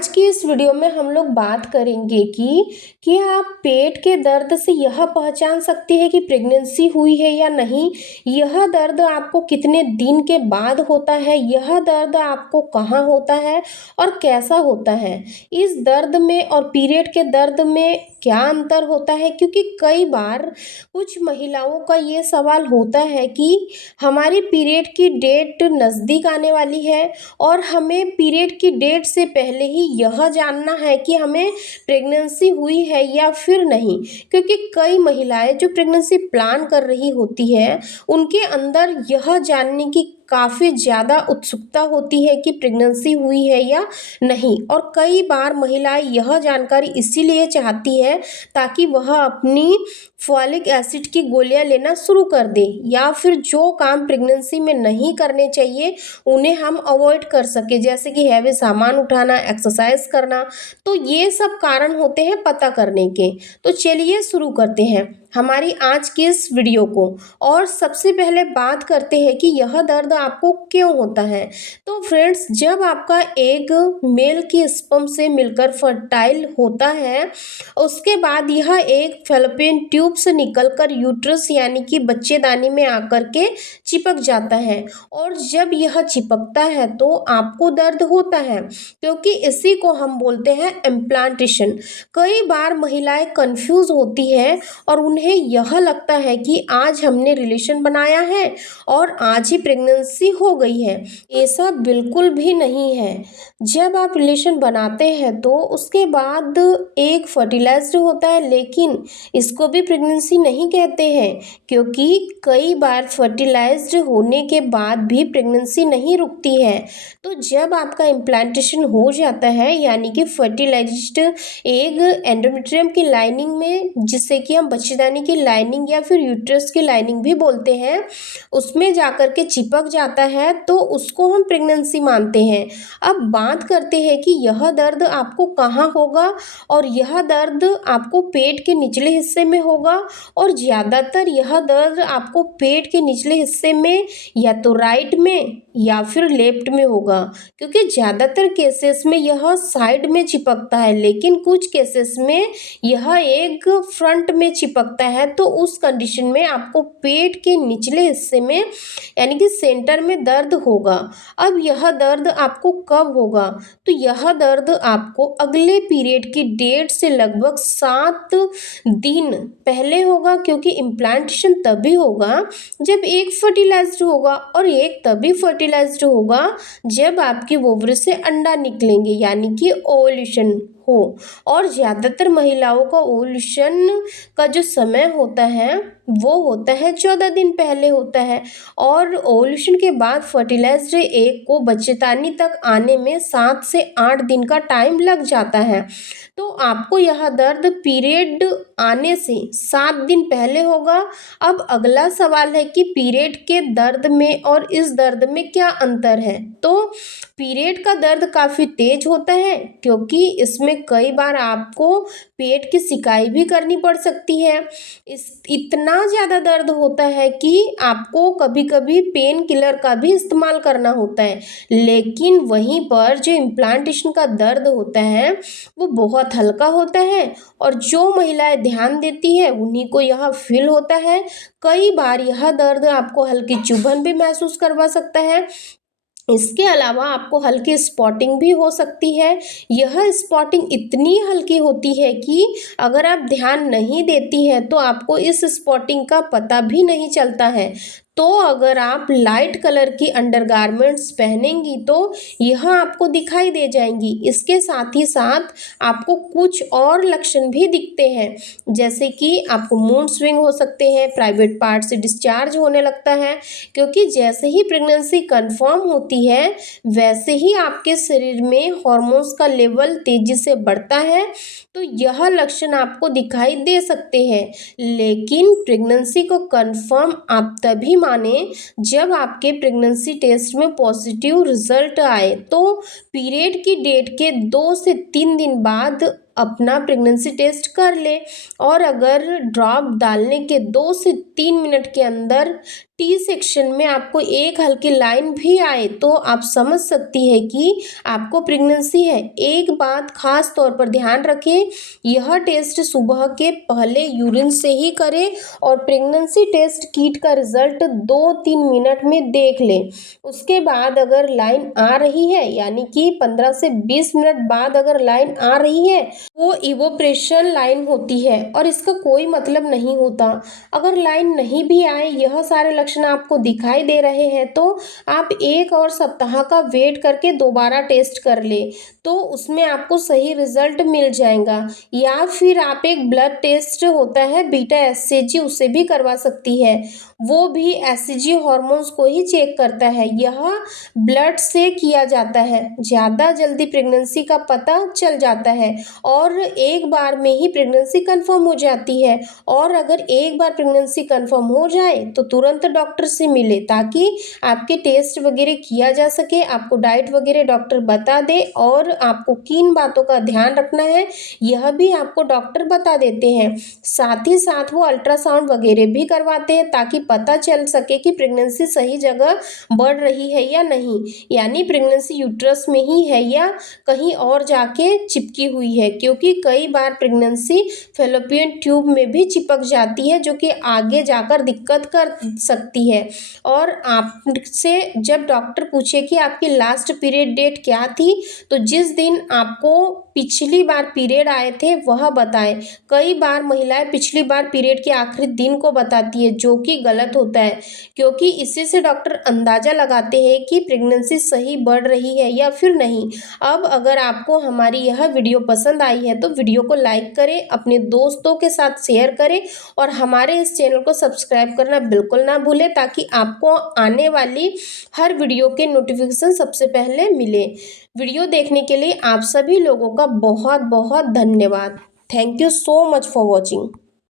आज की इस वीडियो में हम लोग बात करेंगे कि आप पेट के दर्द से यह पहचान सकती है कि प्रेगनेंसी हुई है या नहीं। यह दर्द आपको कितने दिन के बाद होता है, यह दर्द आपको कहाँ होता है और कैसा होता है। इस दर्द में और पीरियड के दर्द में क्या अंतर होता है, क्योंकि कई बार कुछ महिलाओं का ये सवाल होता है कि हमारी पीरियड की डेट नज़दीक आने वाली है और हमें पीरियड की डेट से पहले ही यह जानना है कि हमें प्रेगनेंसी हुई है या फिर नहीं। क्योंकि कई महिलाएं जो प्रेगनेंसी प्लान कर रही होती है, उनके अंदर यह जानने की काफ़ी ज़्यादा उत्सुकता होती है कि प्रेगनेंसी हुई है या नहीं। और कई बार महिलाएं यह जानकारी इसीलिए चाहती है ताकि वह अपनी फॉलिक एसिड की गोलियां लेना शुरू कर दे, या फिर जो काम प्रेगनेंसी में नहीं करने चाहिए उन्हें हम अवॉइड कर सके, जैसे कि हैवी सामान उठाना, एक्सरसाइज करना। तो ये सब कारण होते हैं पता करने के। तो चलिए शुरू करते हैं हमारी आज की इस वीडियो को। और सबसे पहले बात करते हैं कि यह दर्द आपको क्यों होता है। तो फ्रेंड्स, जब आपका एग मेल की स्पर्म से मिलकर फर्टाइल होता है, उसके बाद यह एक फैलोपियन ट्यूब से निकलकर यूट्रस यानी कि बच्चेदानी में आकर के चिपक जाता है। और जब यह चिपकता है तो आपको दर्द होता है, क्योंकि इसी को हम बोलते हैं इम्प्लांटेशन। कई बार महिलाएं कंफ्यूज होती है और उन्हें यह लगता है कि आज हमने रिलेशन बनाया है और आज ही प्रेगनेंसी हो गई है। ऐसा बिल्कुल भी नहीं है। जब आप रिलेशन बनाते हैं तो उसके बाद एक फर्टिलाइज्ड होता है, लेकिन इसको भी प्रेगनेंसी नहीं कहते हैं, क्योंकि कई बार फर्टिलाइज्ड होने के बाद भी प्रेगनेंसी नहीं रुकती है। तो जब आपका इम्प्लांटेशन हो जाता है, यानी कि फर्टिलाइज्ड एग एंडोमेट्रियम की लाइनिंग में, जिससे कि हम बच्चेदानी की लाइनिंग या फिर यूट्रस की लाइनिंग भी बोलते हैं, उसमें जाकर के चिपक जाता है, तो उसको हम प्रेगनेंसी मानते हैं। अब बात करते हैं कि यह दर्द आपको कहाँ होगा। और यह दर्द आपको पेट के निचले हिस्से में होगा, और ज़्यादातर यह दर्द आपको पेट के निचले हिस्से में या तो राइट में या फिर लेफ्ट में होगा। क्योंकि ज़्यादातर केसेस में यह साइड में चिपकता है, लेकिन कुछ केसेस में यह एक फ्रंट में चिपकता है। तो उस कंडीशन में आपको पेट के निचले हिस्से में यानी कि सेंटर में दर्द होगा। अब यह दर्द आपको कब होगा? तो यह दर्द आपको अगले पीरियड की डेट से लगभग 7 दिन पहले होगा, क्योंकि इम्प्लांटेशन तभी होगा जब एक फर्टिलाइज्ड होगा, और एक तभी फर्टिलाइज्ड होगा जब आपकी ओवरी से अंडा निकलेंगे, यानी कि ओव्यूलेशन हो। और ज़्यादातर महिलाओं का ओव्यूलेशन का जो समय होता है वो होता है 14 दिन पहले होता है, और ओव्यूलेशन के बाद फर्टिलाइज्ड एग को बच्चेदानी तक आने में 7 से 8 दिन का टाइम लग जाता है। तो आपको यह दर्द पीरियड आने से 7 दिन पहले होगा। अब अगला सवाल है कि पीरियड के दर्द में और इस दर्द में क्या अंतर है। तो पीरियड का दर्द काफ़ी तेज होता है, क्योंकि इसमें कई बार आपको पेट की सिकाई भी करनी पड़ सकती है। इतना ज़्यादा दर्द होता है कि आपको कभी कभी पेन किलर का भी इस्तेमाल करना होता है। लेकिन वहीं पर जो इम्प्लांटेशन का दर्द होता है वो बहुत हल्का होता है, और जो महिलाएं ध्यान देती है उन्हीं को यह फील होता है। कई बार यह दर्द आपको हल्की चुभन भी महसूस करवा सकता है। इसके अलावा आपको हल्की स्पॉटिंग भी हो सकती है। यह स्पॉटिंग इतनी हल्की होती है कि अगर आप ध्यान नहीं देती हैं तो आपको इस स्पॉटिंग का पता भी नहीं चलता है। तो अगर आप लाइट कलर की अंडरगारमेंट्स पहनेंगी तो यह आपको दिखाई दे जाएंगी। इसके साथ ही साथ आपको कुछ और लक्षण भी दिखते हैं, जैसे कि आपको मूड स्विंग हो सकते हैं, प्राइवेट पार्ट से डिस्चार्ज होने लगता है। क्योंकि जैसे ही प्रेगनेंसी कंफर्म होती है वैसे ही आपके शरीर में हॉर्मोन्स का लेवल तेजी से बढ़ता है। तो यह लक्षण आपको दिखाई दे सकते हैं। लेकिन प्रेगनेंसी को कंफर्म आप तभी माने जब आपके प्रेगनेंसी टेस्ट में पॉजिटिव रिजल्ट आए। तो पीरियड की डेट के 2 से 3 दिन बाद अपना प्रेगनेंसी टेस्ट कर ले। और अगर ड्रॉप डालने के 2 से 3 मिनट के अंदर टी सेक्शन में आपको एक हल्की लाइन भी आए तो आप समझ सकती है कि आपको प्रेगनेंसी है। एक बात खास तौर पर ध्यान रखें, यह टेस्ट सुबह के पहले यूरिन से ही करें और प्रेगनेंसी टेस्ट किट का रिजल्ट 2-3 मिनट में देख लें। उसके बाद अगर लाइन आ रही है, यानी कि 15 से 20 मिनट बाद अगर लाइन आ रही है, वो इवोप्रेशन लाइन होती है और इसका कोई मतलब नहीं होता। अगर लाइन नहीं भी आए, यह सारे लक्षण आपको दिखाई दे रहे हैं, तो आप 1 और सप्ताह का वेट करके दोबारा टेस्ट कर ले, तो उसमें आपको सही रिजल्ट मिल जाएगा। या फिर आप एक ब्लड टेस्ट होता है बीटा एचसीजी, उसे भी करवा सकती है। वो भी एचसीजी हार्मोन्स को ही चेक करता है, यह ब्लड से किया जाता है। ज़्यादा जल्दी प्रेगनेंसी का पता चल जाता है और एक बार में ही प्रेगनेंसी कंफर्म हो जाती है। और अगर एक बार प्रेगनेंसी कंफर्म हो जाए तो तुरंत डॉक्टर से मिले, ताकि आपके टेस्ट वगैरह किया जा सके, आपको डाइट वगैरह डॉक्टर बता दे और आपको किन बातों का ध्यान रखना है यह भी आपको डॉक्टर बता देते हैं। साथ ही साथ वो अल्ट्रासाउंड वगैरह भी करवाते हैं, ताकि पता चल सके कि प्रेगनेंसी सही जगह बढ़ रही है या नहीं, यानी प्रेगनेंसी यूट्रस में ही है या कहीं और जाके चिपकी हुई है। क्योंकि कई बार प्रेगनेंसी फैलोपियन ट्यूब में भी चिपक जाती है, जो कि आगे जाकर दिक्कत कर सकती है। और आपसे जब डॉक्टर पूछे कि आपकी लास्ट पीरियड डेट क्या थी, तो जिस दिन आपको पिछली बार पीरियड आए थे वह बताएं। कई बार महिलाएं पिछली बार पीरियड के आखिरी दिन को बताती है, जो कि गलत होता है, क्योंकि इसी से डॉक्टर अंदाज़ा लगाते हैं कि प्रेगनेंसी सही बढ़ रही है या फिर नहीं। अब अगर आपको हमारी यह वीडियो पसंद आई है तो वीडियो को लाइक करें, अपने दोस्तों के साथ शेयर करें और हमारे इस चैनल को सब्सक्राइब करना बिल्कुल ना भूलें, ताकि आपको आने वाली हर वीडियो के नोटिफिकेशन सबसे पहले मिले। वीडियो देखने के लिए आप सभी लोगों का बहुत बहुत धन्यवाद। Thank you so much for watching.